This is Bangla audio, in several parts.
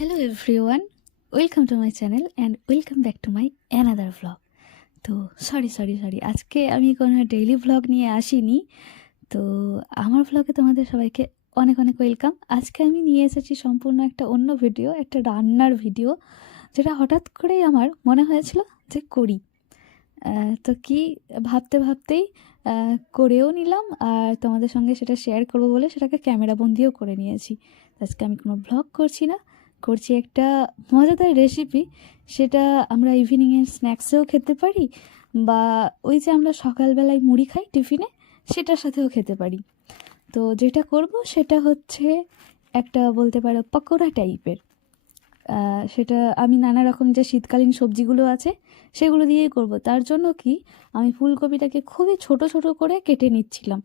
Hello everyone, welcome to my channel and welcome back to my another vlog. তো সরি আজকে আমি কোনো ডেইলি ভ্লগ নিয়ে আসিনি। তো আমার ভ্লগে তোমাদের সবাইকে অনেক অনেক ওয়েলকাম। আজকে আমি নিয়ে এসেছি সম্পূর্ণ একটা অন্য ভিডিও, একটা রান্নার ভিডিও, যেটা হঠাৎ করেই আমার মনে হয়েছিল যে করি। তো কি ভাবতেই করেও নিলাম, আর তোমাদের সঙ্গে সেটা শেয়ার করব বলে সেটাকে ক্যামেরা বন্দিও করে নিয়েছি। আজকে আমি কোনো ব্লগ করছি না, করছি একটা মজাদার রেসিপি। সেটা আমরা ইভিনিংয়ের স্ন্যাক্সেও খেতে পারি, বা ওই যে আমরা সকালবেলায় মুড়ি খাই টিফিনে, সেটার সাথেও খেতে পারি। তো যেটা করব সেটা হচ্ছে একটা বলতে পারো পকোড়া টাইপের। সেটা আমি নানা রকম যে শীতকালীন সবজিগুলো আছে সেগুলো দিয়েই করব। তার জন্য কি আমি ফুলকপিটাকে খুবই ছোট ছোট করে কেটে নিচ্ছিলাম,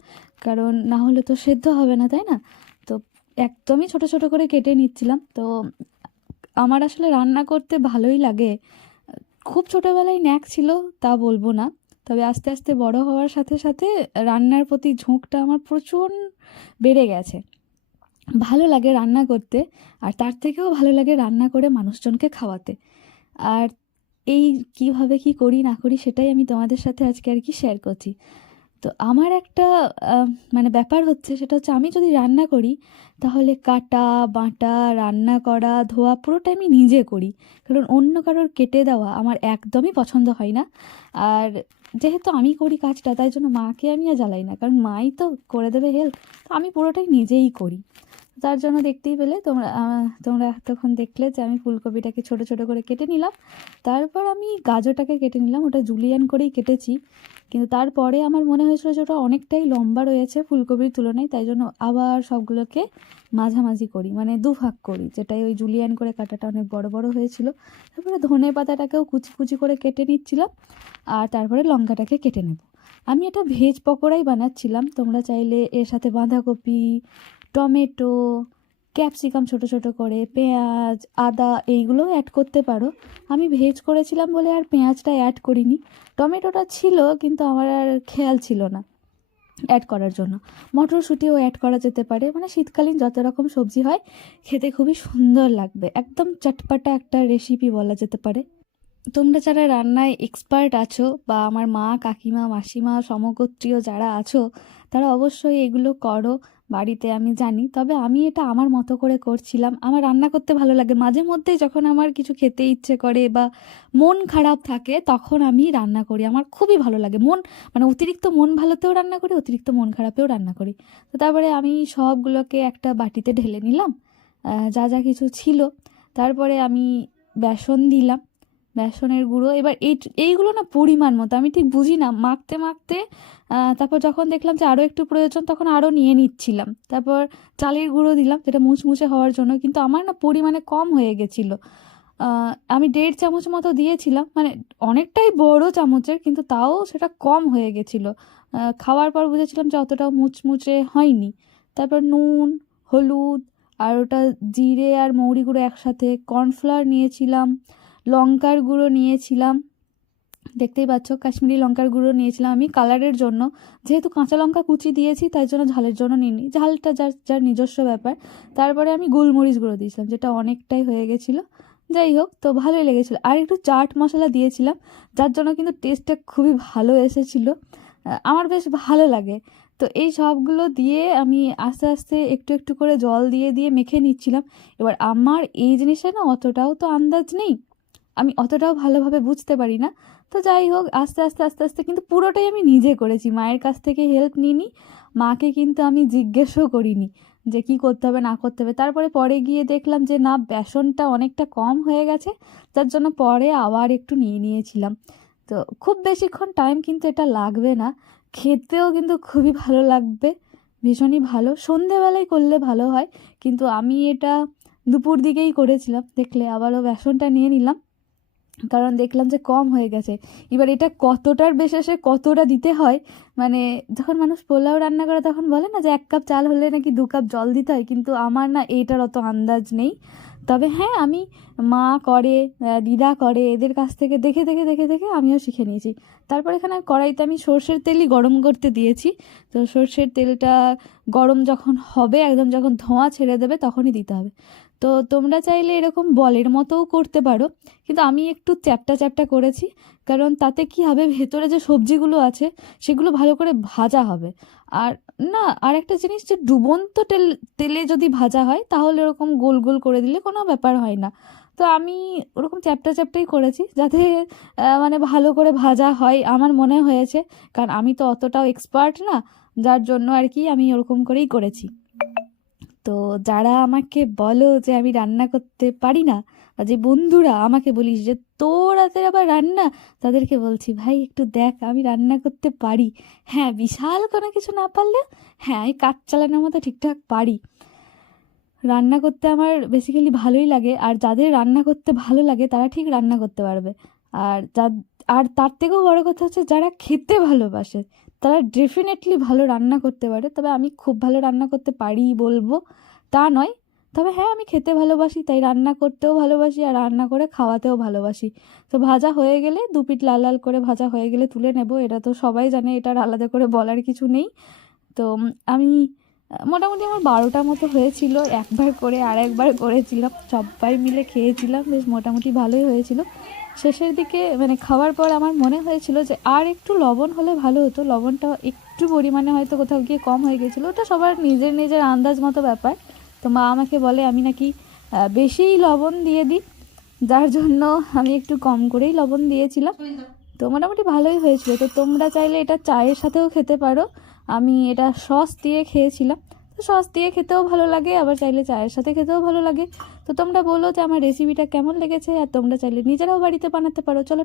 কারণ না হলে তো সেদ্ধ হবে না, তাই না? তো একদমই ছোট ছোট করে কেটে নিচ্ছিলাম। তো আমার আসলে রান্না করতে ভালোই লাগে। খুব ছোটোবেলায় ন্যাক ছিল তা বলবো না, তবে আস্তে আস্তে বড় হওয়ার সাথে সাথে রান্নার প্রতি ঝোঁকটা আমার প্রচুর বেড়ে গেছে। ভালো লাগে রান্না করতে, আর তার থেকেও ভালো লাগে রান্না করে মানুষজনকে খাওয়াতে। আর এই কিভাবে কি করি না করি সেটাই আমি তোমাদের সাথে আজকে আর কি শেয়ার করছি। তো আমার একটা মানে ব্যাপার হচ্ছে, সেটা হচ্ছে আমি যদি রান্না করি তাহলে কাটা বাটা, রান্না করা, ধোয়া পুরোটা আমি নিজে করি, কারণ অন্য কারোর কেটে দেওয়া আমার একদমই পছন্দ হয় না। আর যেহেতু আমি করি কাজটা, তাই জন্য মাকে আমি আর জ্বালাই না, কারণ মাই তো করে দেবে হেল্প। তো আমি পুরোটাই নিজেই করি। তার জন্য দেখতেই পেলে তোমরা তখন দেখলে যে আমি ফুলকপিটাকে ছোট ছোট করে কেটে নিলাম। তারপর আমি গাজরটাকে কেটে নিলাম, ওটা জুলিয়ান করেই কেটেছি। কিন্তু তারপরে আমার মনে হয়েছিল যে ওটা অনেকটাই লম্বা রয়েছে ফুলকপির তুলনায়, তাই জন্য আবার সবগুলোকে মাঝামাঝি করি, মানে দুভাগ করি, যেটাই ওই জুলিয়ান করে কাটাটা অনেক বড় বড় হয়েছিল। তারপরে ধনে পাতাটাকেও কুচি কুচি করে কেটে নিচ্ছিলাম, আর তারপরে লঙ্কাটাকে কেটে নেব। আমি এটা ভেজ পকোড়াই বানাচ্ছিলাম। তোমরা চাইলে এর সাথে বাঁধাকপি, টমেটো, ক্যাপসিকাম ছোট ছোট করে, পেঁয়াজ, আদা এইগুলোও অ্যাড করতে পারো। আমি ভেজ করেছিলাম বলে আর পেঁয়াজটা অ্যাড করিনি। টমেটোটা ছিল কিন্তু আমার আর খেয়াল ছিল না অ্যাড করার জন্য। মটরশুঁটিও অ্যাড করা যেতে পারে, মানে শীতকালীন যত রকম সবজি হয় খেতে খুবই সুন্দর লাগবে। একদম চটপাটা একটা রেসিপি বলা যেতে পারে। তোমরা যারা রান্নায় এক্সপার্ট আছো, বা আমার মা, কাকিমা, মাসিমা, সমগোত্রীয় যারা আছো, তারা অবশ্যই এগুলো করো বাড়িতে, আমি জানি। তবে আমি এটা আমার মতো করে করছিলাম। আমার রান্না করতে ভালো লাগে। মাঝে মধ্যেই যখন আমার কিছু খেতে ইচ্ছে করে বা মন খারাপ থাকে, তখন আমি রান্না করি। আমার খুবই ভালো লাগে। মানে অতিরিক্ত মন ভালোতেও রান্না করি, অতিরিক্ত মন খারাপেও রান্না করি। তো তারপরে আমি সবগুলোকে একটা বাটিতে ঢেলে নিলাম, যা যা কিছু ছিল। তারপরে আমি বেসন দিলাম, বেসনের গুঁড়ো। এবার এইগুলো না পরিমাণ মতো, আমি ঠিক বুঝি না, মাখতে মাখতে তারপর যখন দেখলাম যে আরও একটু প্রয়োজন, তখন আরও নিয়ে নিচ্ছিলাম। তারপর চালের গুঁড়ো দিলাম, যেটা মুচমুচে হওয়ার জন্য, কিন্তু আমার না পরিমাণে কম হয়ে গেছিলো। আমি 1.5 চামচ মতো দিয়েছিলাম, মানে অনেকটাই বড় চামচের, কিন্তু তাও সেটা কম হয়ে গেছিলো। খাওয়ার পর বুঝেছিলাম যে অতটাও মুচমুচে হয়নি। তারপর নুন, হলুদ, আর ওটা জিরে আর মৌরি গুঁড়ো একসাথে, কর্নফ্লাওয়ার নিয়েছিলাম, লঙ্কার গুঁড়ো নিয়েছিলাম, দেখতেই পাচ্ছ কাশ্মীরি লঙ্কার গুঁড়ো নিয়েছিলাম আমি কালারের জন্য। যেহেতু কাঁচা লঙ্কা কুচি দিয়েছি, তাই জন্য ঝালের জন্য নিইনি, ঝালটা যার যার নিজস্ব ব্যাপার। তারপরে আমি গোলমরিচ গুঁড়ো দিয়েছিলাম, যেটা অনেকটাই হয়ে গেছিলো। যাই হোক, তো ভালোই লেগেছিলো। আর একটু চাট মশলা দিয়েছিলাম, যার জন্য কিন্তু টেস্টটা খুবই ভালো এসেছিলো। আমার বেশ ভালো লাগে। তো এই সবগুলো দিয়ে আমি আস্তে আস্তে একটু একটু করে জল দিয়ে দিয়ে মেখে নিচ্ছিলাম। এবার আমার এই জিনিসটা না অতটাও তো আন্দাজ নেই, আমি অতটাও ভালোভাবে বুঝতে পারি না। তো যাই হোক, আস্তে আস্তে আস্তে আস্তে কিন্তু পুরোটাই আমি নিজে করেছি, মায়ের কাছ থেকে হেল্প নিইনি। মাকে কিন্তু আমি জিজ্ঞেসও করিনি যে কি করতে হবে না করতে হবে। তারপরে পরে গিয়ে দেখলাম যে না, বেসনটা অনেকটা কম হয়ে গেছে, যার জন্য পরে আবার একটু নিয়ে নিয়েছিলাম। তো খুব বেশিক্ষণ টাইম কিন্তু এটা লাগবে না, খেতেও কিন্তু খুবই ভালো লাগবে, ভীষণই ভালো। সন্ধেবেলায় করলে ভালো হয়, কিন্তু আমি এটা দুপুর দিকেই করেছিলাম। দেখলে আবারও বেসনটা নিয়ে নিলাম, কারণ দেখলাম যে কম হয়ে গেছে। এবার এটা কতটার বেশে কতটা দিতে হয়, মানে যখন মানুষ পোলাও রান্না করে তখন বলে না যে 1 কাপ চাল হলে নাকি 2 কাপ জল দিতে হয়, কিন্তু আমার না এইটার অত আন্দাজ নেই। তবে হ্যাঁ, আমি মা করে, দিদা করে, এদের কাছ থেকে দেখে দেখে দেখে দেখে আমিও শিখে নিয়েছি। তারপর এখানে কড়াইতে আমি সর্ষের তেলই গরম করতে দিয়েছি। তো সর্ষের তেলটা গরম যখন হবে, একদম যখন ধোঁয়া ছেড়ে দেবে, তখনই দিতে হবে। তো তোমরা চাইলে এরকম বলের মতোও করতে পারো, কিন্তু আমি একটু চ্যাপ্টা চ্যাপ্টা করেছি, কারণ তাতে কি হবে, ভেতরে যে সবজিগুলো আছে সেগুলো ভালো করে ভাজা হবে। আর না, আর একটা জিনিস, যে ডুবন্ত তেলে যদি ভাজা হয় তাহলে ওরকম গোল গোল করে দিলে কোনো ব্যাপার হয় না। তো আমি ওরকম চ্যাপ্টা চ্যাপ্টাই করেছি, যাতে মানে ভালো করে ভাজা হয়, আমার মনে হয়েছে। কারণ আমি তো অতটাও এক্সপার্ট না, যার জন্য আর কি আমি ওরকম করেই করেছি। তো যারা আমাকে বলো যে আমি রান্না করতে পারি না, বা যে বন্ধুরা আমাকে বলিস যে তোর হাতের আবার রান্না, তাদেরকে বলছি ভাই একটু দেখ আমি রান্না করতে পারি। হ্যাঁ, বিশাল কোনো কিছু না পারলেও হ্যাঁ, আমি কাজ চালানোর মতো ঠিকঠাক পারি। রান্না করতে আমার বেসিক্যালি ভালোই লাগে, আর যাদের রান্না করতে ভালো লাগে তারা ঠিক রান্না করতে পারবে। আর আর তার থেকেও বড় কথা হচ্ছে, যারা খেতে ভালোবাসে তারা ডেফিনেটলি ভালো রান্না করতে পারে। তবে আমি খুব ভালো রান্না করতে পারি বলবো তা নয়, তবে হ্যাঁ আমি খেতে ভালোবাসি, তাই রান্না করতেও ভালোবাসি আর রান্না করে খাওয়াতেও ভালোবাসি। তো ভাজা হয়ে গেলে, দু পিঠ লাল লাল করে ভাজা হয়ে গেলে তুলে নেব, এটা তো সবাই জানে, এটার আলাদা করে বলার কিছু নেই। তো আমি মোটামুটি আমার 12টার মতো হয়েছিল, একবার করে আর একবার করেছিলাম, সবাই মিলে খেয়েছিলাম, বেশ মোটামুটি ভালোই হয়েছিল। শেষের দিকে মানে খাওয়ার পর আমার মনে হয়েছিল যে আর একটু লবণ হলে ভালো হতো, লবণটা একটু পরিমাণে হয়তো কোথাও গিয়ে কম হয়ে গেছিলো, ওটা সবার নিজের নিজের আন্দাজ মতো ব্যাপার। তো মা আমাকে বলে আমি নাকি বেশিই লবণ দিয়ে দিই, যার জন্য আমি একটু কম করেই লবণ দিয়েছিলাম। তো মোটামুটি ভালোই হয়েছিল। তো তোমরা চাইলে এটা চায়ের সাথেও খেতে পারো, আমি এটা সস দিয়ে খেয়েছিলাম। তো সস দিয়ে খেতেও ভালো লাগে, আবার চাইলে চায়ের সাথে খেতেও ভালো লাগে। তো তোমরা বলো যে আমার রেসিপিটা কেমন লেগেছে, আর তোমরা চাইলে নিজেরাও বাড়িতে বানাতে পারো। চলো।